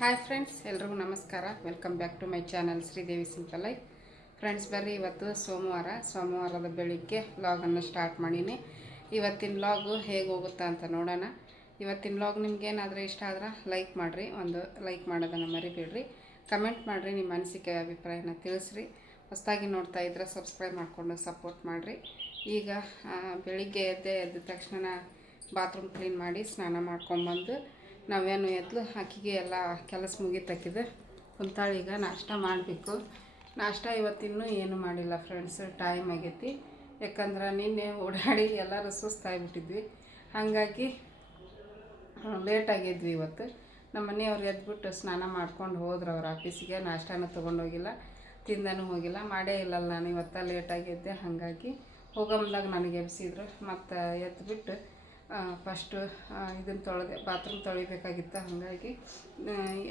Hi friends ಎಲ್ರಿಗೂ ನಮಸ್ಕಾರ. Welcome back to my channel Sridevi simple life friends ಬರ್ರಿ ಇವತ್ತು ಸೋಮವಾರ. ಸೋಮವಾರದ ಬೆಳಿಗ್ಗೆ ಲಾಗನ್ನು ಸ್ಟಾರ್ಟ್ ಮಾಡೀನಿ. ಇವತ್ತಿನ ಲಾಗು ಹೇಗೆ ಹೋಗುತ್ತಾ ಅಂತ ನೋಡೋಣ. ಇವತ್ತಿನ ಲಾಗ್ ನಿಮ್ಗೇನಾದರೂ ಇಷ್ಟ ಆದ್ರೆ ಲೈಕ್ ಮಾಡಿರಿ. ಒಂದು ಲೈಕ್ ಮಾಡೋದನ್ನು ಮರಿಬೇಡ್ರಿ. ಕಮೆಂಟ್ ಮಾಡಿರಿ, ನಿಮ್ಮ ಅನಿಸಿಕೆ, ಅಭಿಪ್ರಾಯನ ತಿಳಿಸ್ರಿ. ಹೊಸದಾಗಿ ನೋಡ್ತಾ ಇದ್ರೆ ಸಬ್ಸ್ಕ್ರೈಬ್ ಮಾಡಿಕೊಂಡು ಸಪೋರ್ಟ್ ಮಾಡಿರಿ. ಈಗ ಬೆಳಿಗ್ಗೆ ಎದ್ದೆ ಎದ್ದ ತಕ್ಷಣ ಬಾತ್ರೂಮ್ ಕ್ಲೀನ್ ಮಾಡಿ ಸ್ನಾನ ಮಾಡ್ಕೊಂಬಂದು ನಾವೇನು ಎದ್ಲು ಆಕಿಗೆ ಎಲ್ಲ ಕೆಲಸ ಮುಗಿತಕ್ಕಿದೆ. ಕುಂತಾಳೀಗ ನಾಷ್ಟ ಮಾಡಬೇಕು. ನಾಷ್ಟ ಇವತ್ತಿನ್ನೂ ಏನು ಮಾಡಿಲ್ಲ ಫ್ರೆಂಡ್ಸ್ ಟೈಮ್ ಆಗೈತಿ. ಯಾಕಂದ್ರೆ ನಿನ್ನೆ ಓಡಾಡಿ ಎಲ್ಲರೂ ಸುಸ್ತಾಗ್ಬಿಟ್ಟಿದ್ವಿ ಹಾಗಾಗಿ ಲೇಟ್ ಆಗಿದ್ವಿ ಇವತ್ತು. ನಮ್ಮ ಮನೆಯವ್ರು ಎದ್ಬಿಟ್ಟು ಸ್ನಾನ ಮಾಡ್ಕೊಂಡು ಹೋದ್ರು ಅವ್ರ ಆಫೀಸಿಗೆ ನಾಷ್ಟಾನ ತೊಗೊಂಡೋಗಿಲ್ಲ ತಿಂದನೂ ಹೋಗಿಲ್ಲ. ಮಾಡೇ ಇಲ್ಲಲ್ಲ ನಾನು, ಇವತ್ತು ಲೇಟ್ ಆಗಿದ್ದೆ ಹಾಗಾಗಿ, ಹೋಗಮ್ದಾಗ ನನಗೆ ಎಬ್ಸಿದ್ರು. ಮತ್ತು ಎದ್ಬಿಟ್ಟು ಫಸ್ಟು ಇದನ್ನು ತೊಳೆದೆ ಬಾತ್ರೂಮ್ ತೊಳಿಬೇಕಾಗಿತ್ತು, ಹಾಗಾಗಿ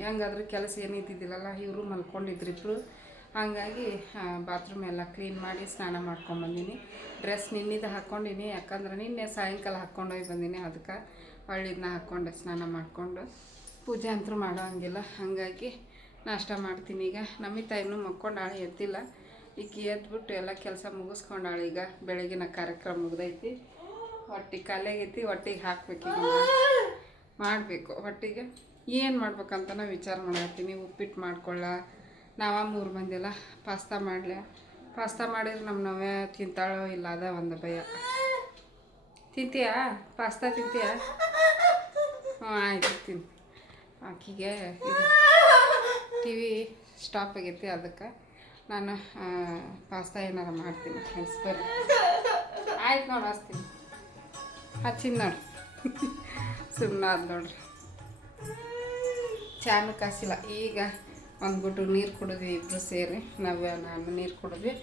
ಹೆಂಗಾದ್ರೆ ಕೆಲಸ ಏನಿದ್ದಿದ್ದಿಲ್ಲಲ್ಲ ಇವರು ಮಲ್ಕೊಂಡಿದ್ರು ಇಬ್ಬರು ಹಾಗಾಗಿ ಬಾತ್ರೂಮ್ ಎಲ್ಲ ಕ್ಲೀನ್ ಮಾಡಿ ಸ್ನಾನ ಮಾಡ್ಕೊಂಬಂದಿನಿ ಡ್ರೆಸ್ ನಿನ್ನಿದ ಹಾಕ್ಕೊಂಡಿನಿ ಯಾಕಂದ್ರೆ ನಿನ್ನೆ ಸಾಯಂಕಾಲ ಹಾಕ್ಕೊಂಡೋಗಿ ಬಂದೀನಿ ಅದಕ್ಕೆ. ಹಳ್ಳಿದನ್ನ ಹಾಕ್ಕೊಂಡೆ ಸ್ನಾನ ಮಾಡಿಕೊಂಡು. ಪೂಜೆ ಅಂತೂ ಮಾಡೋಂಗಿಲ್ಲ, ಹಾಗಾಗಿ ನಾಷ್ಟ ಮಾಡ್ತೀನಿ ಈಗ. ನಮಿತಾ ಇನ್ನೂ ಮಕ್ಕೊಂಡಾಳೆ ಎದ್ದಿಲ್ಲ. ಈಗ ಎದ್ಬಿಟ್ಟು ಎಲ್ಲ ಕೆಲಸ ಮುಗಿಸ್ಕೊಂಡಾಳೆ ಈಗ, ಬೆಳಗಿನ ಕಾರ್ಯಕ್ರಮ ಮುಗ್ದೈತಿ. ಹೊಟ್ಟಿಗೆ ಕಲೆಗೈತಿ ಹೊಟ್ಟಿಗೆ ಹಾಕ್ಬೇಕು ಮಾಡಬೇಕು. ಹೊಟ್ಟಿಗೆ ಏನು ಮಾಡ್ಬೇಕಂತ ನಾ ವಿಚಾರ ಮಾಡತ್ತೀನಿ ಉಪ್ಪಿಟ್ಟು ಮಾಡ್ಕೊಳ್ಳ ನಾವ ಮೂರು ಮಂದಿಲ್ಲ ಪಾಸ್ತಾ ಮಾಡಲಿ. ಪಾಸ್ತಾ ಮಾಡಿದ್ರೆ ನಮ್ಮ ನವೆ ತಿಂತಾಳೋ ಇಲ್ಲ ಅದ ಒಂದು ಭಯ. ತಿಂತೀಯಾ? ಪಾಸ್ತಾ ತಿಂತೀಯಾ? ಹ್ಞೂ ಆಯ್ತು ತಿನ್. ಆಕಿಗೆ ಇದು ಟಿ ವಿ ಸ್ಟಾಪ್ ಆಗೈತಿ ಅದಕ್ಕೆ ನಾನು ಪಾಸ್ತಾ ಏನಾರ ಮಾಡ್ತೀನಿ. ಫ್ರೆಂಡ್ಸ್ ಬರ್ರಿ. ಆಯ್ತು ನೋಡಿ ಹಚ್ತೀನಿ. ಹಚ್ಚಿನ ನೋಡಿ ಸುಮ್ಮನೆ ಅದು ನೋಡ್ರಿ. ಚಾನು ಕಾಸಿಲ್ಲ. ಈಗ ಒಂದು ಗುಟ್ಟು ನೀರು ಕುಡಿದ್ವಿ ಇಬ್ಬರು ಸೇರಿ. ನಾವೇ ನಾನು ನೀರು ಕುಡಿದ್ವಿ.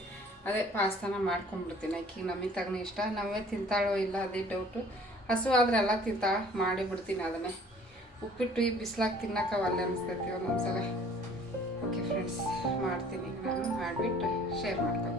ಅದೇ ಪಾಸ್ತಾನ ಮಾಡ್ಕೊಂಬಿಡ್ತೀನಿ. ಆಕಿಗೆ ನಮಗೆ ತಗನ ಇಷ್ಟ. ನಾವೇ ತಿಂತಾಳೋ ಇಲ್ಲ ಅದೇ ಡೌಟು ಹಸು ಆದರೆ ಎಲ್ಲ ತಿಂತಾಳ ಮಾಡಿಬಿಡ್ತೀನಿ ಅದನ್ನೇ. ಉಪ್ಪಿಟ್ಟು ಈ ಬಿಸಿಲಾಗಿ ತಿನ್ನೋಕೆ ಒಲ್ಲೆ ಅನಿಸ್ತೈತಿ ಒಂದೊಂದ್ಸಲ. ಓಕೆ ಫ್ರೆಂಡ್ಸ್ ಮಾಡ್ತೀನಿ. ನಾನು ಮಾಡಿಬಿಟ್ಟು ಶೇರ್ ಮಾಡ್ಕೊತೀನಿ.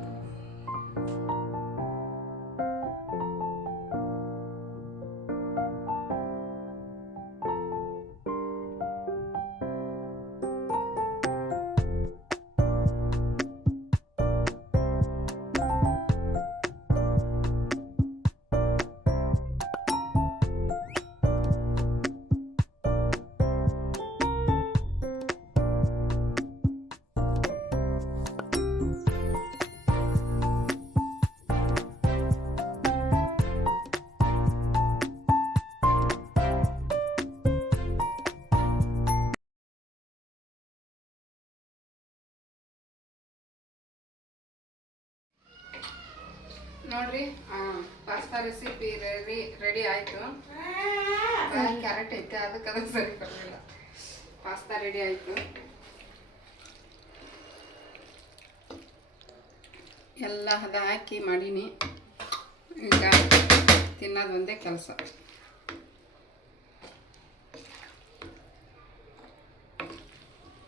ನೋಡ್ರಿ ಪಾಸ್ತಾ ರೆಸಿಪಿ ರೆಡಿ ರೆಡಿ ಆಯಿತು. ಕ್ಯಾರೆಟ್ ಐತೆ, ಅದಕ್ಕೆ ಅದಕ್ಕೆ ಸರಿ ಬರಲಿಲ್ಲ. ಪಾಸ್ತಾ ರೆಡಿ ಆಯಿತು. ಎಲ್ಲ ಹದ ಹಾಕಿ ಮಾಡೀನಿ. ಈಗ ತಿನ್ನೋದು ಒಂದೇ ಕೆಲಸ.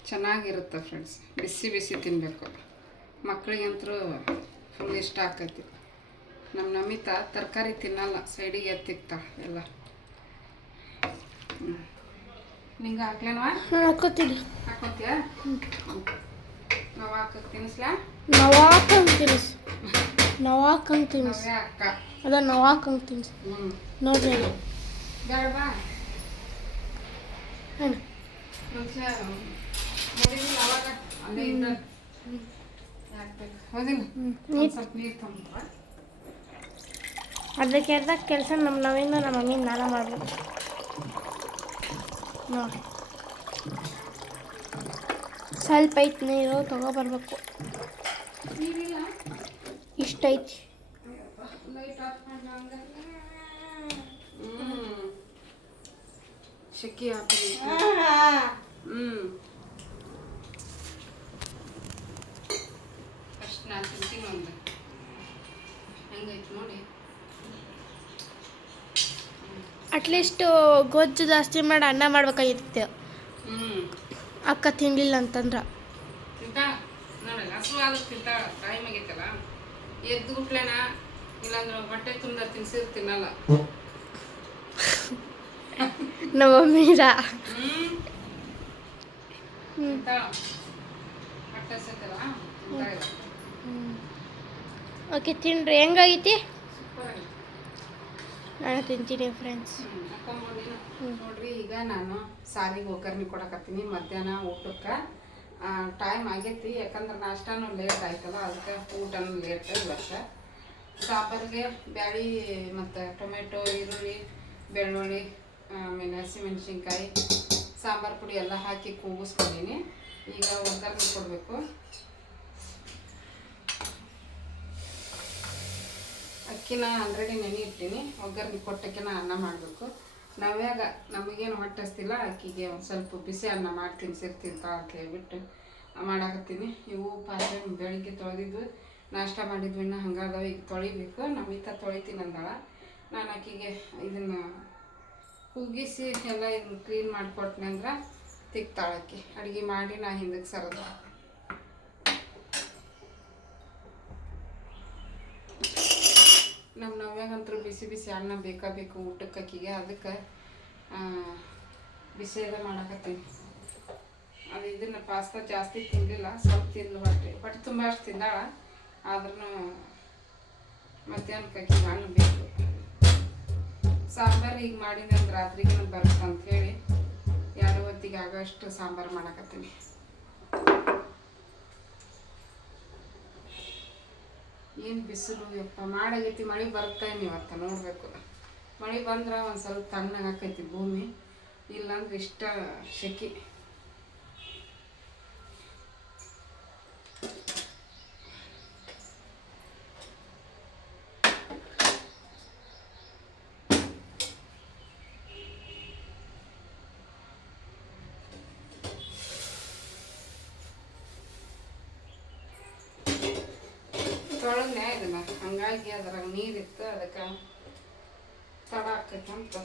ಚೆನ್ನಾಗಿರುತ್ತೆ ಫ್ರೆಂಡ್ಸ್ ಬಿಸಿ ಬಿಸಿ ತಿನ್ನಬೇಕು ಮಕ್ಕಳಿಗಂತೂ ಫುಲ್ ಇಷ್ಟ ಆಕೈತಿ. ನಮ್ಮ ನಮಿತಾ ತರಕಾರಿ ತಿನ್ನಲ್ಲ ಸೈಡಿಗೆ ಎತ್ತಿಕ್ತಾಳ ಎಲ್ಲ. ಹ್ಞೂ ನಿಂಗೆ ಹಾಕ್ಲೇನವಾ ಹಾಕೋತೀನಿ. ಹಾಕೋತೀಯ? ನಾವು ಹಾಕಕ್ಕೆ ತಿನ್ನಿಸ್ಲಾ ನವಾಕಂಗ್ ತಿನ್ಸ್. ನಾವು ತಿನ್ಸ್. ನಾವೇ ಅಕ್ಕ. ಅದ ನವಾಕಂಗ್ ತಿನ್ಸ್. ಹ್ಞೂ ನೋಡ್ರಿ ಅಲ್ಲಿ. ಬೇಡ ಬಾ. ಹ್ಮ್. ಮುಂಚೆ ನೋಡಿದ್ದಿಲ್ಲ ಅವಾಗ ಅಲ್ಲೇ ಇದ್ದ ಹಾಕ್ಬೇಕು. ಹೌದಿಲ್ಲ ಸ್ವಲ್ಪ ನೀರು ತಂಬ ಅದಕ್ಕೆ ಅರ್ಧ ಕೆಲಸ ನಮ್ಮ ನವಿಂದ ನಮ್ಮ ಮಮ್ಮಿ ನಾನೇ ಮಾಡಬೇಕು. ನೋಡಿ. ಸ್ವಲ್ಪ ಐತಿ ನೀರು ತೊಗೊಬರ್ಬೇಕು ಇಷ್ಟೈತಿ. ಶೆಕಿ ಹಾಕಿ ಹ್ಞೂ ನೋಡಿ. ಅಟ್ಲೀಸ್ಟ್ ಗೊಜ್ಜು ಜಾಸ್ತಿ ಮಾಡಿ ಅನ್ನ ಮಾಡ್ಬೇಕಾಗಿತ್ತು. ಅಕ್ಕ ತಿನ್ಲಿಲ್ಲ ಅಂತಂದ್ರೆ. ಎದ್ದು ಬಿಟ್ಲೇನ ಇಲ್ಲಾಂದ್ರೆ ಬಟ್ಟೆ ತುಂಬ ತಿನ್ಸಿದ್ರೆ ತಿನ್ನಲ್ಲ. ನಮ್ಮ ಇವತ್ತು. ಓಕೆ ತಿನ್ರಿ. ಹೆಂಗಾಗೈತಿ. ನಾನು ತಿಂತೀನಿ ಫ್ರೆಂಡ್ಸ್ ನೋಡ್ರಿ, ಈಗ ನಾನು ಸಾರಿಗೆ ಒಗ್ಗರಣೆ ಕೊಡಕತ್ತೀನಿ. ಮಧ್ಯಾಹ್ನ ಊಟಕ್ಕೆ ಟೈಮ್ ಆಗೈತಿ. ಯಾಕಂದ್ರೆ ನಾಷ್ಟಾನು ಲೇಟ್ ಆಯ್ತಲ್ಲ, ಅದಕ್ಕೆ ಊಟನೂ ಲೇಟ್ ಇವತ್ತು. ಸಾಂಬಾರಿಗೆ ಬ್ಯಾಳಿ ಮತ್ತು ಟೊಮೆಟೊ ಈರುಳ್ಳಿ, ಬೆಳ್ಳುಳ್ಳಿ ಆಮೇಲೆ ಹಸಿಮೆಣ್ಸಿನ್ಕಾಯಿ, ಸಾಂಬಾರು ಪುಡಿ ಎಲ್ಲ ಹಾಕಿ ಕೂಗಿಸ್ಕೊಂಡಿನಿ. ಈಗ ಒಗ್ಗರಣೆ ಕೊಡಬೇಕು. ಅಕ್ಕಿನ ಆಲ್ರೆಡಿ ನೆನೆ ಇಟ್ಟೀನಿ. ಒಗ್ಗರಣೆ ಕೊಟ್ಟಕ್ಕಿನ ಅನ್ನ ಮಾಡಬೇಕು. ನಾವ್ಯಾಗ ನಮಗೇನು ಹೊಟ್ಟೆ ಹಸ್ತಿಲ್ಲ, ಅಕ್ಕಿಗೆ ಒಂದು ಸ್ವಲ್ಪ ಬಿಸಿ ಅನ್ನ ಮಾಡ್ತೀನಿ ಸಿರ್ತಿಂತ ಅಂತ ಹೇಳ್ಬಿಟ್ಟು ಮಾಡಾಕತ್ತೀನಿ. ಇವು ಪಾತ್ರೆ ಬೆಳಿಗ್ಗೆ ತೊಳೆದಿದ್ದು, ನಾಷ್ಟ ಮಾಡಿದ್ವಿ ಇನ್ನು ಹಂಗಾದವ, ಈಗ ತೊಳಿಬೇಕು. ನಮಿತ ತೊಳಿತೀನಿ ಅಂದಾಳ. ನಾನು ಆಕಿಗೆ ಇದನ್ನು ಕುಗ್ಗಿಸಿ ಎಲ್ಲ ಇದನ್ನು ಕ್ಲೀನ್ ಮಾಡಿಕೊಟ್ನೆ ಅಂದ್ರೆ ತಿಕ್ತಾಳಕ್ಕೆ ಅಡುಗೆ ಮಾಡಿ ನಾ ಹಿಂದಕ್ಕೆ ಸರದ ನಮ್ಮ ನವ್ಯಾಗಂತೂ ಬಿಸಿ ಬಿಸಿ ಅನ್ನ ಬೇಕಾ ಬೇಕು ಊಟಕ್ಕೆ ಅಕ್ಕಿಗೆ. ಅದಕ್ಕೆ ಬಿಸಿ ಎಲ್ಲ ಮಾಡಕತ್ತೀನಿ. ಅದು ಇದನ್ನು ಪಾಸ್ತಾ ಜಾಸ್ತಿ ತಿನ್ನಲಿಲ್ಲ ಸ್ವಲ್ಪ ತಿಂದು ಹೊಟ್ಟೆ. ಹೊಟ್ಟೆ ತುಂಬ ಅಷ್ಟು ತಿಂದಾಳ. ಆದ್ರೂ ಮಧ್ಯಾಹ್ನಕ್ಕೆ ಅಕ್ಕಿಗೆ ಹಣ್ಣು ಬೇಕು. ಸಾಂಬಾರು ಈಗ ಮಾಡಿದೆ ಅಂದ್ರೆ ರಾತ್ರಿಗೆ ಬರುತ್ತೆ ಅಂತ ಹೇಳಿ ಎರಡು ಹೊತ್ತಿಗೆ ಆಗೋಷ್ಟು ಸಾಂಬಾರು ಮಾಡಾಕತ್ತೀನಿ. ಏನು ಬಿಸಿಲು, ಯಪ್ಪ ಮಾಡಾಗೈತಿ ಮಳೆ ಬರ್ತಾ ಇವತ್ತು ನೋಡಬೇಕು. ಮಳೆ ಬಂದ್ರೆ ಒಂದು ಸ್ವಲ್ಪ ತಣ್ಣಗೆ ಆಕೈತಿ ಭೂಮಿ. ಇಲ್ಲಾಂದ್ರೆ ಇಷ್ಟ ಸೆಕೆ ತೊಳೆದ್ನೆ ಇದನ್ನ ಹಂಗಾಗಿ ಅದ್ರಾಗ ನೀರಿತ್ತು, ಅದಕ್ಕೆ ತಡ ಆಕೈತೆ ಅಂತ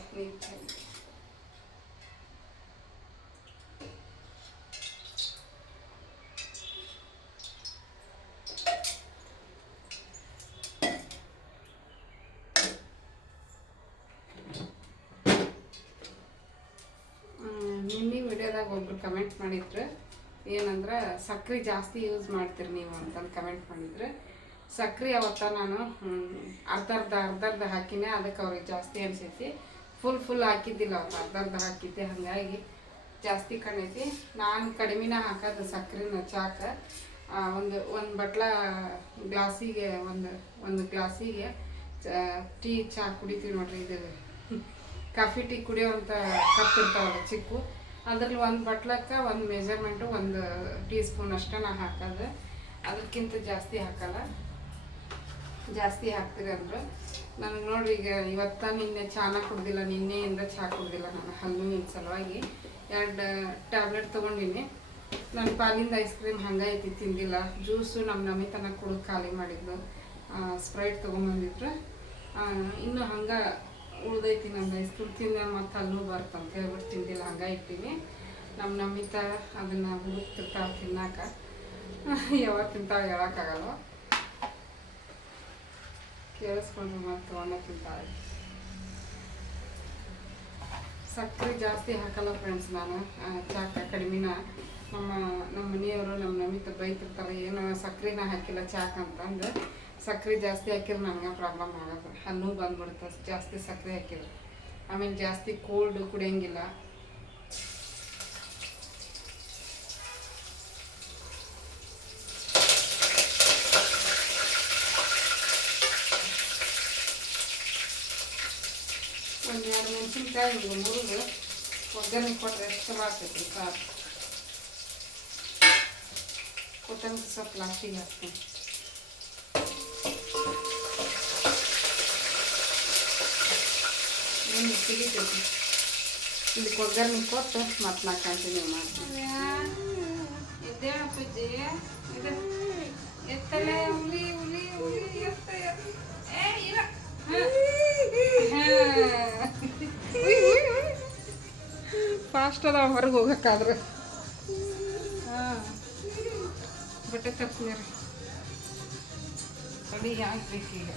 ನೀರು ಒಬ್ರು ಕಮೆಂಟ್ ಮಾಡಿದ್ರು, ಏನಂದ್ರೆ ಸಕ್ಕರೆ ಜಾಸ್ತಿ ಯೂಸ್ ಮಾಡ್ತೀರಿ ನೀವು ಅಂತಂದು ಕಮೆಂಟ್ ಮಾಡಿದ್ರು. ಸಕ್ರೆ ಅವತ್ತ ನಾನು ಅರ್ಧ ಅರ್ಧ ಅರ್ಧ ಅರ್ಧ ಹಾಕಿನೇ ಅದಕ್ಕೆ ಅವ್ರಿಗೆ ಜಾಸ್ತಿ ಅನಿಸೈತಿ. ಫುಲ್ ಫುಲ್ ಹಾಕಿದ್ದಿಲ್ಲ ಅವತ್ತು ಅರ್ಧ ಅರ್ಧ ಹಾಕಿದ್ದೆ, ಹಾಗಾಗಿ ಜಾಸ್ತಿ ಕಣೈತಿ ನಾನು ಕಡಿಮೆನ ಹಾಕೋದು ಸಕ್ಕರೆನ ಚಾಕ. ಒಂದು ಒಂದು ಬಟ್ಲ ಗ್ಲಾಸಿಗೆ, ಒಂದು ಒಂದು ಗ್ಲಾಸಿಗೆ ಟೀ ಚಹಾ ಕುಡಿತೀವಿ ನೋಡ್ರಿ ಇದು. ಕಾಫಿ, ಟೀ ಕುಡಿಯೋವಂಥ ಕಪ್ ಇರ್ತಾವಲ್ಲ ಚಿಕ್ಕು, ಅದ್ರಲ್ಲಿ ಒಂದು ಬಟ್ಲಕ್ಕೆ ಒಂದು ಮೆಜರ್ಮೆಂಟು ಒಂದು ಟೀ ಸ್ಪೂನ್ ಅಷ್ಟೇ ನಾ ಹಾಕೋದು. ಅದಕ್ಕಿಂತ ಜಾಸ್ತಿ ಹಾಕಲ್ಲ. ಜಾಸ್ತಿ ಹಾಕ್ತೀರಿ ಅಂದ್ರೆ, ನನಗೆ ನೋಡ್ರಿ ಈಗ ಇವತ್ತ ನಿನ್ನೆ ಚಾನ ಕುಡ್ದಿಲ್ಲ, ನಿನ್ನೆಯಿಂದ ಚಹಾ ಕುಡ್ದಿಲ್ಲ ನಾನು ಹಲ್ಲುವಿನ ಸಲುವಾಗಿ. ಎರಡು ಟ್ಯಾಬ್ಲೆಟ್ ತೊಗೊಂಡಿನಿ. ನನ್ನ ಪಾಲಿಂದ ಐಸ್ ಕ್ರೀಮ್ ಹಂಗೈತಿ ತಿಂದಿಲ್ಲ. ಜ್ಯೂಸು ನಮ್ಮ ನಮಿತನ ಕುಡಿದು ಖಾಲಿ ಮಾಡಿದ್ದು. ಸ್ಪ್ರೈಟ್ ತೊಗೊಂಬಂದಿದ್ರು. ಇನ್ನು ಹಂಗೆ ಉಳ್ದೈತಿ ನಂದು ಐಸ್ ಕ್ರೀಮ್. ತಿಂದ ಮತ್ತು ಹಲ್ಲು ಬರ್ತಂತ ಹೇಳ್ಬಿಟ್ಟು ತಿಂದಿಲ್ಲ, ಹಂಗೆ ಇಟ್ಟಿನಿ. ನಮ್ಮ ನಮಿತ ಅದನ್ನು ಹುಡುಕ್ತಿರ್ತಾವೆ ತಿನ್ನಾಕ. ಯಾವಾಗ ತಿಂತಾವೆ ಹೇಳೋಕ್ಕಾಗಲ್ಲ ಕೇಳಿಸ್ಕೊಂಡ್ರೆ ಮತ್ತು ಸಕ್ಕರೆ ಜಾಸ್ತಿ ಹಾಕಲ್ಲ ಫ್ರೆಂಡ್ಸ್ ನಾನು ಚಾಕ ಕಡಿಮೆನ ನಮ್ಮ ನಮ್ಮ ಮನೆಯವರು ನಮ್ಮ ನಮಿತ ಬೈತಿರ್ತಾರೆ ಏನು ಸಕ್ಕರೆನ ಹಾಕಿಲ್ಲ ಚಾಕ್ ಅಂತಂದು ಸಕ್ಕರೆ ಜಾಸ್ತಿ ಹಾಕಿದ್ರೆ ನನಗೆ ಪ್ರಾಬ್ಲಮ್ ಆಗೋದು ಹಣ್ಣು ಬಂದ್ಬಿಡುತ್ತೆ ಜಾಸ್ತಿ ಸಕ್ಕರೆ ಹಾಕಿದ್ರೆ ಆಮೇಲೆ ಜಾಸ್ತಿ ಕೋಲ್ಡ್ ಕುಡಿಯಂಗಿಲ್ಲ ಒಂದು ಎರಡು ಮೆಣಸಿನ್ಕಾಯಿ ಒಂದು ಮುರಿದು. ಒಗ್ಗರಣೆ ಕೊಟ್ಟರೆ ಎಷ್ಟು ಚಲೋ ಆಗ್ತೈತಿ ಸಾರು ಕೊತ್ತಂಬರಿ ಸೊಪ್ಪು ಲಾಸ್ಟಿಗೆ ಹಾಕ್ತೀನಿ. ಏನು ಸಿಗಿತೈತಿ ಕೊಟ್ಟು ಮತ್ತೆ ನಾ ಕಂಟಿನ್ಯೂ ಮಾಡ್ತೀನಿ. ಎದ್ದೇಳ ಪೂಜೆ ಎತ್ತಲೇ ಹುಲಿ ಹುಲಿ ಎತ್ತ. ಏ ಇಲ್ಲ ಫಾಸ್ಟ್ ಅದ ಹೊರಗೆ ಹೋಗಕ್ಕಾದ್ರೆ ಹಾಂ. ಬಟ್ಟೆ ತರ್ತೀನಿ ರೀ ಅಡಿ ಹಾಕ್ಬೇಕು ಈಗ.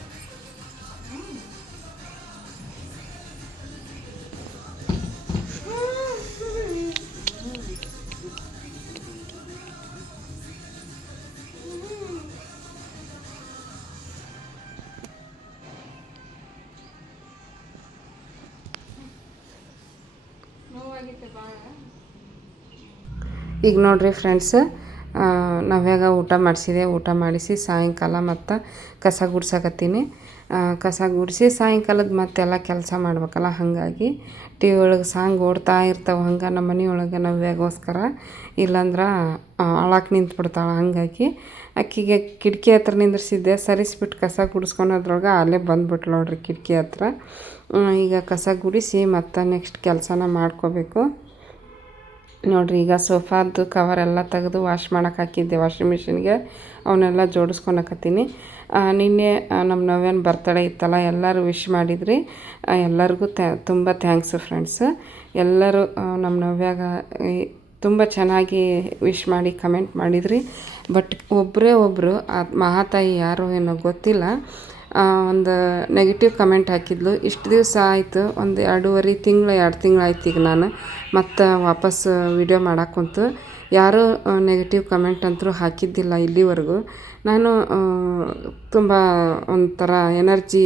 ಈಗ ನೋಡ್ರಿ ಫ್ರೆಂಡ್ಸ್ ನಾವ್ಯಾಗ ಊಟ ಮಾಡಿಸಿದೆ. ಊಟ ಮಾಡಿಸಿ ಸಾಯಂಕಾಲ ಮತ್ತು ಕಸ ಗುಡ್ಸಕತ್ತೀನಿ. ಕಸ ಗುಡಿಸಿ ಸಾಯಂಕಾಲದ ಮತ್ತೆಲ್ಲ ಕೆಲಸ ಮಾಡ್ಬೇಕಲ್ಲ, ಹಾಗಾಗಿ ಟಿ ವಿ ಒಳಗೆ ಸಾಂಗ್ ಓಡ್ತಾ ಇರ್ತಾವೆ. ಹಂಗೆ ನಮ್ಮ ಮನೆಯೊಳಗೆ ನವ್ಯಾಗೋಸ್ಕರ ಇಲ್ಲಾಂದ್ರೆ ಅಳಕ್ಕೆ ನಿಂತ್ಬಿಡ್ತಾಳೆ. ಹಾಗಾಗಿ ಆಕಿಗೆ ಕಿಟಕಿ ಹತ್ರ ನಿಂದ್ರಿಸಿದ್ದೆ. ಸರಿಸ್ಬಿಟ್ಟು ಕಸ ಗುಡಿಸ್ಕೊಳೋದ್ರೊಳಗೆ ಅಲ್ಲೇ ಬಂದ್ಬಿಟ್ಲು ನೋಡ್ರಿ ಕಿಟಕಿ ಹತ್ರ. ಈಗ ಕಸ ಗುಡಿಸಿ ಮತ್ತು ನೆಕ್ಸ್ಟ್ ಕೆಲಸನ ಮಾಡ್ಕೋಬೇಕು. ನೋಡ್ರಿ, ಈಗ ಸೋಫಾದ್ದು ಕವರೆಲ್ಲ ತೆಗೆದು ವಾಶ್ ಮಾಡೋಕೆ ಹಾಕಿದ್ದೆ ವಾಷಿಂಗ್ ಮಿಷಿನ್ಗೆ ಅವನ್ನೆಲ್ಲ ಜೋಡಿಸ್ಕೊಳಕತ್ತೀನಿ. ನಿನ್ನೆ ನಮ್ಮ ನವ್ಯನ ಬರ್ತಡೇ ಇತ್ತಲ್ಲ, ಎಲ್ಲರೂ ವಿಶ್ ಮಾಡಿದ್ರಿ. ಎಲ್ಲರಿಗೂ ಥ್ಯಾ ತುಂಬ ಥ್ಯಾಂಕ್ಸ್ ಫ್ರೆಂಡ್ಸ್ ಎಲ್ಲರೂ ನಮ್ಮ ನವ್ಯಾಗ ತುಂಬ ಚೆನ್ನಾಗಿ ವಿಶ್ ಮಾಡಿ ಕಮೆಂಟ್ ಮಾಡಿದ್ರಿ. ಬಟ್ ಒಬ್ಬರೇ ಒಬ್ಬರು ಆ, ಮಹಾತಾಯಿ ಯಾರು ಏನೋ ಗೊತ್ತಿಲ್ಲ. ಒಂದು ನೆಗೆಟಿವ್ ಕಮೆಂಟ್ ಹಾಕಿದ್ಲು. ಇಷ್ಟು ದಿವಸ ಆಯಿತು, ಒಂದು ಎರಡೂವರೆ ತಿಂಗಳು, ಎರಡು ತಿಂಗಳು ಆಯ್ತು ಈಗ ನಾನು. ಮತ್ತು ವಾಪಸ್ ವಿಡಿಯೋ ಮಾಡಕ್ಕೆ ಕುಂತು. ಯಾರೂ ನೆಗೆಟಿವ್ ಕಮೆಂಟ್ ಅಂತೂ ಹಾಕಿದ್ದಿಲ್ಲ ಇಲ್ಲಿವರೆಗೂ. ನಾನು ತುಂಬ ಒಂಥರ ಎನರ್ಜಿ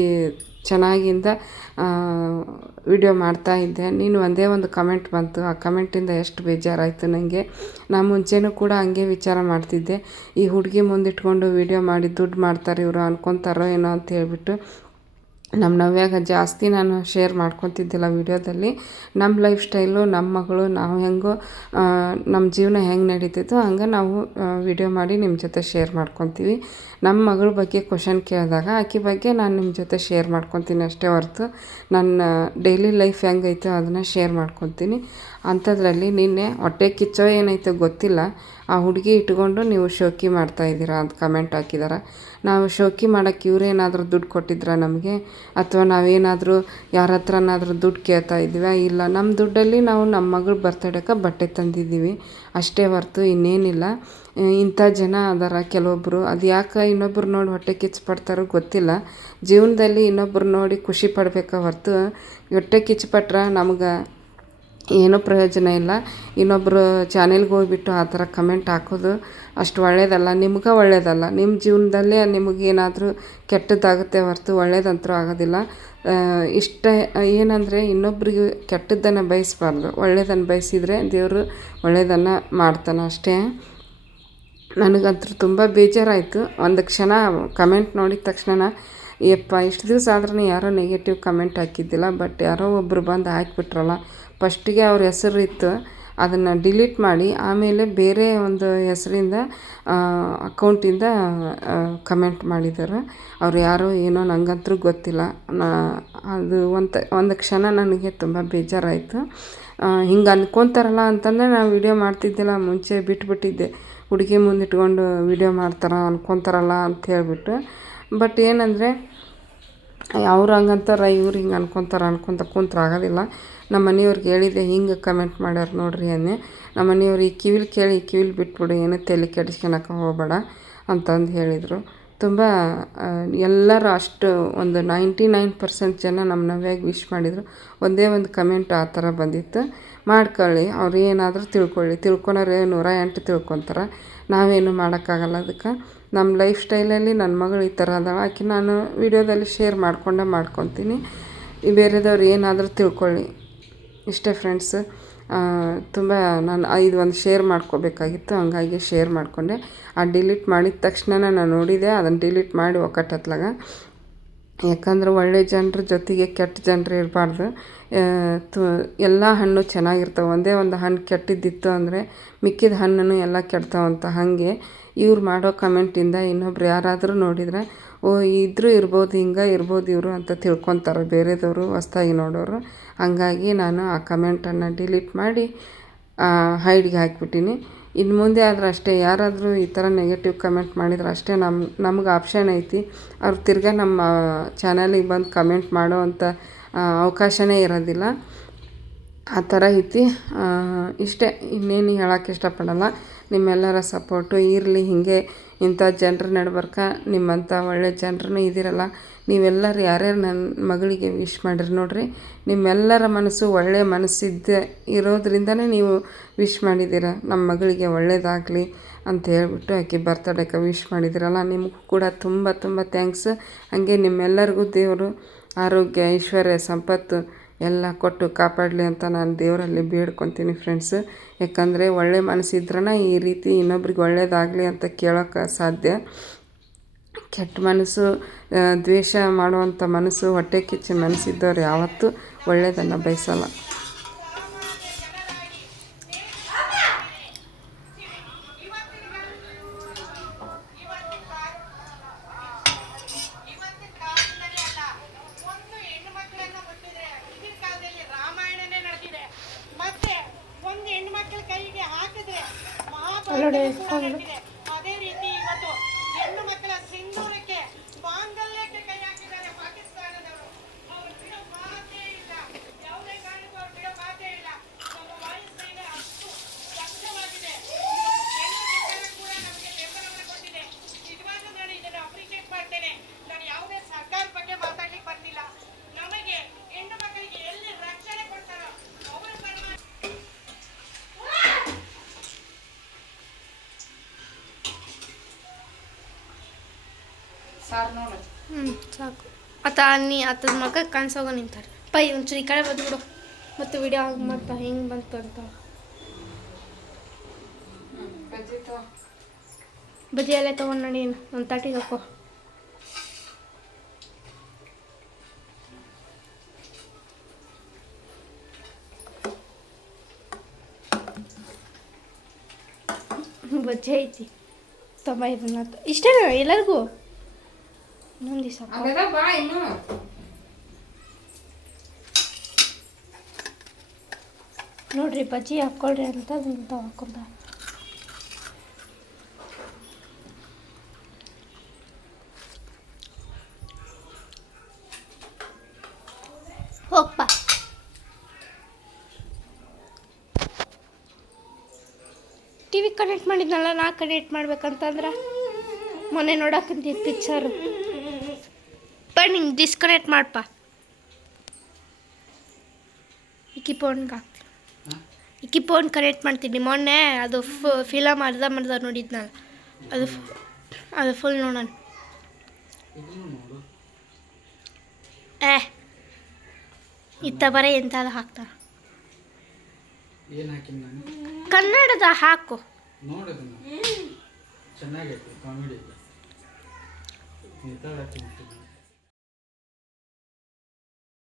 ಚೆನ್ನಾಗಿಂದ ವಿಡಿಯೋ ಮಾಡ್ತಾಯಿದ್ದೆ ನೀನು ಒಂದೇ ಒಂದು ಕಮೆಂಟ್ ಬಂತು. ಆ ಕಮೆಂಟಿಂದ ಎಷ್ಟು ಬೇಜಾರಾಯಿತು ನನಗೆ ನಾ ಮುಂಚೆನೂ ಕೂಡ ಹಂಗೆ ವಿಚಾರ ಮಾಡ್ತಿದ್ದೆ. ಈ ಹುಡುಗಿ ಮುಂದಿಟ್ಕೊಂಡು ವಿಡಿಯೋ ಮಾಡಿ ದುಡ್ಡು ಮಾಡ್ತಾರೆ ಇವರು ಅನ್ಕೊತಾರೋ ಏನೋ ಅಂತ ಹೇಳ್ಬಿಟ್ಟು ನಮ್ಮ ನವ್ಯಾಗ ಜಾಸ್ತಿ ನಾನು ಶೇರ್ ಮಾಡ್ಕೊತಿದ್ದಿಲ್ಲ ವಿಡಿಯೋದಲ್ಲಿ. ನಮ್ಮ ಲೈಫ್ ಸ್ಟೈಲು, ನಮ್ಮ ಮಗಳು, ನಾವು ಹೆಂಗೋ ನಮ್ಮ ಜೀವನ ಹೆಂಗೆ ನಡೀತಿತ್ತು ಹಂಗೆ ನಾವು ವಿಡಿಯೋ ಮಾಡಿ ನಿಮ್ಮ ಜೊತೆ ಶೇರ್ ಮಾಡ್ಕೊತೀವಿ. ನಮ್ಮ ಮಗಳ ಬಗ್ಗೆ ಕ್ವಶನ್ ಕೇಳಿದಾಗ ಆಕೆ ಬಗ್ಗೆ ನಾನು ನಿಮ್ಮ ಜೊತೆ ಶೇರ್ ಮಾಡ್ಕೊತೀನಿ ಅಷ್ಟೇ ಹೊರತು ನನ್ನ ಡೈಲಿ ಲೈಫ್ ಹೆಂಗೈತೋ ಅದನ್ನು ಶೇರ್ ಮಾಡ್ಕೊತೀನಿ. ಅಂಥದ್ರಲ್ಲಿ ನಿನ್ನೆ ಹೊಟ್ಟೆ ಕಿಚ್ಚೋ ಏನೈತೋ ಗೊತ್ತಿಲ್ಲ. ಆ ಹುಡುಗಿ ಇಟ್ಕೊಂಡು ನೀವು ಶೋಕಿ ಮಾಡ್ತಾ ಇದ್ದೀರಾ ಅಂತ ಕಮೆಂಟ್ ಹಾಕಿದಾರೆ. ನಾವು ಶೋಕಿ ಮಾಡೋಕ್ಕೆ ಇವರೇನಾದರೂ ದುಡ್ಡು ಕೊಟ್ಟಿದ್ರಾ ನಮಗೆ? ಅಥವಾ ನಾವೇನಾದರೂ ಯಾರ ಹತ್ರನಾದರೂ ದುಡ್ಡು ಕೇಳ್ತಾ ಇದ್ದೀವಾ ಇಲ್ಲ ನಮ್ಮ ದುಡ್ಡಲ್ಲಿ ನಾವು ನಮ್ಮ ಮಗಳ ಬರ್ತಡೆಗೆ ಬಟ್ಟೆ ತಂದಿದ್ದೀವಿ. ಅಷ್ಟೇ ಹೊರ್ತು ಇನ್ನೇನಿಲ್ಲ. ಇಂಥ ಜನ ಅದಾರ ಕೆಲವೊಬ್ಬರು ಅದು ಯಾಕೆ ಇನ್ನೊಬ್ಬರು ನೋಡಿ ಹೊಟ್ಟೆ ಕಿಚ್ಚು ಪಡ್ತಾರೋ ಗೊತ್ತಿಲ್ಲ. ಜೀವನದಲ್ಲಿ ಇನ್ನೊಬ್ಬರು ನೋಡಿ ಖುಷಿ ಪಡಬೇಕಾ ಹೊರ್ತು? ಹೊಟ್ಟೆ ಕಿಚ್ಚು ಪಟ್ರೆ ನಮ್ಗೆ ಏನೂ ಪ್ರಯೋಜನ ಇಲ್ಲ. ಇನ್ನೊಬ್ಬರು ಚಾನೆಲ್ಗೆ ಹೋಗ್ಬಿಟ್ಟು ಆ ಥರ ಕಮೆಂಟ್ ಹಾಕೋದು ಅಷ್ಟು ಒಳ್ಳೆಯದಲ್ಲ ನಿಮ್ಗೆ ಒಳ್ಳೆಯದಲ್ಲ ನಿಮ್ಮ ಜೀವನದಲ್ಲೇ ನಿಮಗೇನಾದರೂ ಕೆಟ್ಟದ್ದಾಗುತ್ತೆ ಹೊರತು ಒಳ್ಳೇದಂತೂ ಆಗೋದಿಲ್ಲ. ಇಷ್ಟ ಏನಂದರೆ ಇನ್ನೊಬ್ರಿಗೆ ಕೆಟ್ಟದ್ದನ್ನು ಬಯಸಬಾರ್ದು. ಒಳ್ಳೆಯದನ್ನು ಬಯಸಿದರೆ ದೇವರು ಒಳ್ಳೆಯದನ್ನು ಮಾಡ್ತಾನೆ ಅಷ್ಟೇ. ನನಗಂತೂ ತುಂಬ ಬೇಜಾರಾಯಿತು. ಒಂದು ಕ್ಷಣ ಕಮೆಂಟ್ ನೋಡಿದ ತಕ್ಷಣ ಯಪ್ಪ, ಇಷ್ಟು ದಿವಸ ಆದ್ರೂ ಯಾರೋ ನೆಗೆಟಿವ್ ಕಮೆಂಟ್ ಹಾಕಿದ್ದಿಲ್ಲ ಬಟ್ ಯಾರೋ ಒಬ್ಬರು ಬಂದು ಹಾಕಿಬಿಟ್ರಲ್ಲ ಫಸ್ಟಿಗೆ ಅವ್ರ ಹೆಸರು ಇತ್ತು ಅದನ್ನು ಡಿಲೀಟ್ ಮಾಡಿ ಆಮೇಲೆ ಬೇರೆ ಒಂದು ಹೆಸರಿಂದ ಅಕೌಂಟಿಂದ ಕಮೆಂಟ್ ಮಾಡಿದ್ದಾರೆ ಅವ್ರು ಯಾರೋ ಏನೋ ನಂಗಂತೂ ಗೊತ್ತಿಲ್ಲ. ನಾ, ಅದು ಒಂದು ಒಂದು ಕ್ಷಣ ನನಗೆ ತುಂಬ ಬೇಜಾರಾಯಿತು. ಹಿಂಗೆ ಅನ್ಕೊತಾರಲ್ಲ ಅಂತಂದರೆ ನಾನು ವಿಡಿಯೋ ಮಾಡ್ತಿದ್ದಿಲ್ಲ, ಮುಂಚೆ ಬಿಟ್ಬಿಟ್ಟಿದ್ದೆ. ಹುಡುಗಿ ಮುಂದಿಟ್ಕೊಂಡು ವಿಡಿಯೋ ಮಾಡ್ತಾರೆ, ಅನ್ಕೊತಾರಲ್ಲ ಅಂತ ಹೇಳಿಬಿಟ್ಟು. ಬಟ್ ಏನಂದರೆ ಅವ್ರು ಹಂಗಂತಾರ, ಇವ್ರು ಹಿಂಗೆ ಅನ್ಕೊತಾರ, ಅನ್ಕೊತ ಕುಂತ್ರೆ ಆಗೋದಿಲ್ಲ. ನಮ್ಮ ಮನೆಯವ್ರಿಗೆ ಹೇಳಿದೆ ಹಿಂಗೆ ಕಮೆಂಟ್ ಮಾಡ್ಯಾರ ನೋಡ್ರಿ ಅನ್ನೆ. ನಮ್ಮ ಮನೆಯವ್ರು ಈ ಕಿವಿಲಿ ಕೇಳಿ, ಈ ಕಿವಿಲಿ ಬಿಟ್ಬಿಡು, ಏನು ತಲೆ ಕೆಡಿಸ್ಕೊಳಕ್ಕೆ ಹೋಗಬೇಡ ಅಂತಂದು ಹೇಳಿದರು. ತುಂಬ ಎಲ್ಲರೂ ಅಷ್ಟು ಒಂದು ನೈಂಟಿ ನೈನ್ ಪರ್ಸೆಂಟ್ ಜನ ನಮ್ಮ ನವ್ಯಾಗಿ ವಿಶ್ ಮಾಡಿದರು. ಒಂದೇ ಒಂದು ಕಮೆಂಟ್ ಆ ಥರ ಬಂದಿತ್ತು. ಮಾಡ್ಕೊಳ್ಳಿ, ಅವ್ರು ಏನಾದರೂ ತಿಳ್ಕೊಳ್ಳಿ. ತಿಳ್ಕೊಳೋರು ನೂರ ಎಂಟು ತಿಳ್ಕೊತಾರೆ. ನಾವೇನು ಮಾಡೋಕ್ಕಾಗಲ್ಲ ಅದಕ್ಕೆ. ನಮ್ಮ ಲೈಫ್ ಸ್ಟೈಲಲ್ಲಿ ನನ್ನ ಮಗಳು ಈ ಥರ ಅದಾಳ. ಆಕೆ ನಾನು ವಿಡಿಯೋದಲ್ಲಿ ಶೇರ್ ಮಾಡಿಕೊಂಡೆ ಮಾಡ್ಕೊತೀನಿ. ಈ ಬೇರೆದವ್ರು ಏನಾದರೂ ತಿಳ್ಕೊಳ್ಳಿ. ಇಷ್ಟೇ ಫ್ರೆಂಡ್ಸ್. ತುಂಬ ನಾನು ಇದು ಒಂದು ಶೇರ್ ಮಾಡ್ಕೋಬೇಕಾಗಿತ್ತು. ಹಂಗಾಗಿ ಶೇರ್ ಮಾಡಿಕೊಂಡೆ. ಆ ಡಿಲೀಟ್ ಮಾಡಿದ ತಕ್ಷಣ ನಾನು ನೋಡಿದೆ. ಅದನ್ನು ಡಿಲೀಟ್ ಮಾಡಿ ಒಕ್ಕಟ್ಟತ್ಲಾಗ ಯಾಕಂದ್ರೆ ಒಳ್ಳೆ ಜನರ ಜೊತೆಗೆ ಕೆಟ್ಟ ಜನರು ಇರಬಾರ್ದು. ತು, ಎಲ್ಲ ಹಣ್ಣು ಚೆನ್ನಾಗಿರ್ತವೆ. ಒಂದೇ ಒಂದು ಹಣ್ಣು ಕೆಟ್ಟಿದ್ದಿತ್ತು ಅಂದರೆ ಮಿಕ್ಕಿದ ಹಣ್ಣನ್ನು ಎಲ್ಲ ಕೆಡ್ತಾವಂತ ಹಾಗೆ. ಇವ್ರು ಮಾಡೋ ಕಮೆಂಟಿಂದ ಇನ್ನೊಬ್ರು ಯಾರಾದರೂ ನೋಡಿದರೆ, ಓ, ಇದ್ರೂ ಇರ್ಬೋದು, ಹಿಂಗೆ ಇರ್ಬೋದು ಇವರು ಅಂತ ತಿಳ್ಕೊತಾರೆ. ಬೇರೆದವರು ಹೊಸ್ದಾಗಿ ನೋಡೋರು. ಹಾಗಾಗಿ ನಾನು ಆ ಕಮೆಂಟನ್ನು ಡಿಲೀಟ್ ಮಾಡಿ ಹೈಡ್ಗೆ ಹಾಕಿಬಿಟ್ಟಿನಿ. ಇನ್ನು ಮುಂದೆ ಆದ್ರೆ ಅಷ್ಟೇ, ಯಾರಾದರೂ ಈ ಥರ ನೆಗೆಟಿವ್ ಕಮೆಂಟ್ ಮಾಡಿದ್ರೆ ಅಷ್ಟೇ ನಮ್ಮ ನಮ್ಗೆ ಆಪ್ಷನ್ ಐತಿ. ಅವ್ರು ತಿರ್ಗಾ ನಮ್ಮ ಚಾನಲಿಗೆ ಬಂದು ಕಮೆಂಟ್ ಮಾಡೋ ಅಂಥ ಅವಕಾಶವೇ ಇರೋದಿಲ್ಲ. ಆ ಥರ ಐತಿ. ಇಷ್ಟೇ. ಇನ್ನೇನು ಹೇಳೋಕ್ಕೆ ಇಷ್ಟಪಡಲ್ಲ. ನಿಮ್ಮೆಲ್ಲರ ಸಪೋರ್ಟು ಇರಲಿ, ಹೀಗೆ ಇಂಥ ಜನರ ನಡ್ಬರ್ಕ, ನಿಮ್ಮಂಥ ಒಳ್ಳೆ ಜನರೂ ಇದ್ದೀರಲ್ಲ ನೀವೆಲ್ಲರೂ ಯಾರ್ಯಾರು ನನ್ನ ಮಗಳಿಗೆ ವಿಶ್ ಮಾಡಿರಿ ನೋಡಿರಿ, ನಿಮ್ಮೆಲ್ಲರ ಮನಸ್ಸು ಒಳ್ಳೆಯ ಮನಸ್ಸಿದ್ದೆ ಇರೋದ್ರಿಂದನೇ ನೀವು ವಿಶ್ ಮಾಡಿದ್ದೀರ ನಮ್ಮ ಮಗಳಿಗೆ ಒಳ್ಳೇದಾಗಲಿ ಅಂತ ಹೇಳ್ಬಿಟ್ಟು ಆಕೆ ಬರ್ತಡೇಗೆ ವಿಶ್ ಮಾಡಿದ್ದೀರಲ್ಲ ನಿಮಗೂ ಕೂಡ ತುಂಬ ತುಂಬ ಥ್ಯಾಂಕ್ಸ್ ಹಾಗೆ ನಿಮ್ಮೆಲ್ಲರಿಗೂ ದೇವರು ಆರೋಗ್ಯ, ಐಶ್ವರ್ಯ, ಸಂಪತ್ತು ಎಲ್ಲ ಕೊಟ್ಟು ಕಾಪಾಡಲಿ ಅಂತ ನಾನು ದೇವರಲ್ಲಿ ಬೇಡ್ಕೊತೀನಿ ಫ್ರೆಂಡ್ಸ್ ಯಾಕಂದರೆ ಒಳ್ಳೆ ಮನಸ್ಸಿದ್ರನ ಈ ರೀತಿ ಇನ್ನೊಬ್ರಿಗೆ ಒಳ್ಳೇದಾಗಲಿ ಅಂತ ಕೇಳೋಕ್ಕೆ ಸಾಧ್ಯ. ಕೆಟ್ಟ ಮನಸ್ಸು ದ್ವೇಷ ಮಾಡುವಂಥ ಮನಸ್ಸು, ಹೊಟ್ಟೆ ಕಿಚ್ಚು ಮನಸ್ಸಿದ್ದವ್ರು ಯಾವತ್ತೂ ಒಳ್ಳೆಯದನ್ನು ಬಯಸಲ್ಲ ಇವತ್ತಿನ ಕಾಲದಿಂದಲೇ ಅಲ್ಲ ಒಂದು ಹೆಣ್ಣು ಮಕ್ಕಳನ್ನ ಹುಟ್ಟಿದ್ರೆ ಈಗಿನ ಕಾಲದಲ್ಲಿ ರಾಮಾಯಣನೇ ನಡೆದಿದೆ ಮತ್ತೆ ಒಂದು ಹೆಣ್ಣು ಮಕ್ಕಳ ಕೈಗೆ ಹಾಕಿದ್ರೆ ಮಹಾಭಾರತ ಕೂಡ ನಡೆದಿದೆ ಅದೇ ರೀತಿ ಇವತ್ತು ಹೆಣ್ಣು ಮಕ್ಕಳ ಸಿಂಧೂರಕ್ಕೆ ಮಾಂಗಲ್ಯಕ್ಕೆ ಕೈ ಹಾಕಿದ್ದಾರೆ ಪಾಕಿಸ್ತಾನದವರು ಅವ್ರು ಬಿಡೋ ಮಾತೇ ಇಲ್ಲ ಯಾವುದೇ ಕಾರಣಕ್ಕೂ ಅವ್ರು ಬಿಡೋ ಮಾತೇ ಇಲ್ಲ ನಮ್ಮ ವಾಯುಸೇನೆ ಅಷ್ಟು ದಕ್ಷವಾಗಿದೆ ಹೆಣ್ಣು ಮಕ್ಕಳ ಕೂಡ ನಮಗೆ ಬೆಂಬಲವನ್ನು ಕೊಟ್ಟಿದೆ ನಿಜವಾಗ್ಲೂ ನಾನು ಇದನ್ನು ಅಪ್ರಿಷಿಯೇಟ್ ಮಾಡ್ತೇನೆ ನಾನು ಯಾವುದೇ ಸರ್ಕಾರ ಬಗ್ಗೆ ಮಾತಾಡ್ಲಿಕ್ಕೆ ಬಂದಿಲ್ಲ ನಮಗೆ ಹೆಣ್ಣು ಮಕ್ಕಳಿಗೆ ಎಲ್ಲಿ ರಕ್ಷಣೆ ಕೊಡ್ತಾರೋ ಅವರ ಪರವಾಗಿ ಸಾರ್ ನೋಡು ಹ್ಞೂ ಸಾಕು. ಆತ ನೀ ಆತದ ಮಗ ಕಾಣಿಸೋಗ ನಿಂತಾರೆ. ಪೈ ಒಂಚೂರು ಈ ಕಡೆ ಬಂದ್ಬಿಡು ಮತ್ತು ವಿಡಿಯೋ ಆಗಿ ಮಾಡ್ತಾ ಹೆಂಗೆ ಬಂತು ಅಂತ. ಬಜ್ಜಿ ನೋಡಿ ತೊಗೊಂಡು ನೋಡಿ ಒಂದು ತಟ್ಟಿಗೆ ಹಾಕೋ. ಬಜ್ಜಿ ಐತಿ. ತೊಂಬ ಇದನ್ನ ಇಷ್ಟೇ ಎಲ್ಲರಿಗೂ? ಇನ್ನೊಂದು ದಿವಸ ಬಾ. ಇನ್ನು. ನೋಡ್ರಿ ಬಜ್ಜಿ ಹಾಕ್ಕೊಳ್ರಿ ಅಂತ ಅಂತ ಹಾಕೊಂಡ ಹೋಗ್ಪ. ಟಿ ವಿ ಕನೆಕ್ಟ್ ಮಾಡಿದ್ನಲ್ಲ ನಾ ಕನೆಕ್ಟ್ ಮಾಡ್ಬೇಕಂತಂದ್ರೆ? ಮೊನ್ನೆ ನೋಡಕ್ಕಂತಿದ್ದು ಪಿಕ್ಚರು ಪ ನಿಂಗೆ ಡಿಸ್ಕನೆಕ್ಟ್ ಮಾಡಪ್ಪ ಇಕ್ಕಿ ಫೋನ್ಗೆ ಹಾಕ್ತೀನಿ ಇಕ್ಕಿ ಫೋನ್ ಕನೆಕ್ಟ್ ಮಾಡ್ತೀನಿ. ಮೊನ್ನೆ ಅದು ಫಿಲಮ್ ಅರ್ಧ ಮರ್ಧ ನೋಡಿದ್ನಲ್ಲ ಅದು ಅದು ಫುಲ್ ನೋಡೋಣ. ಏ ಇತ್ತ ಬರ ಎಂತ ಹಾಕ್ತಾರೆ ಕನ್ನಡದ ಹಾಕು. ಚೆನ್ನಾಗೈತೆ ಕಾಮಿಡಿ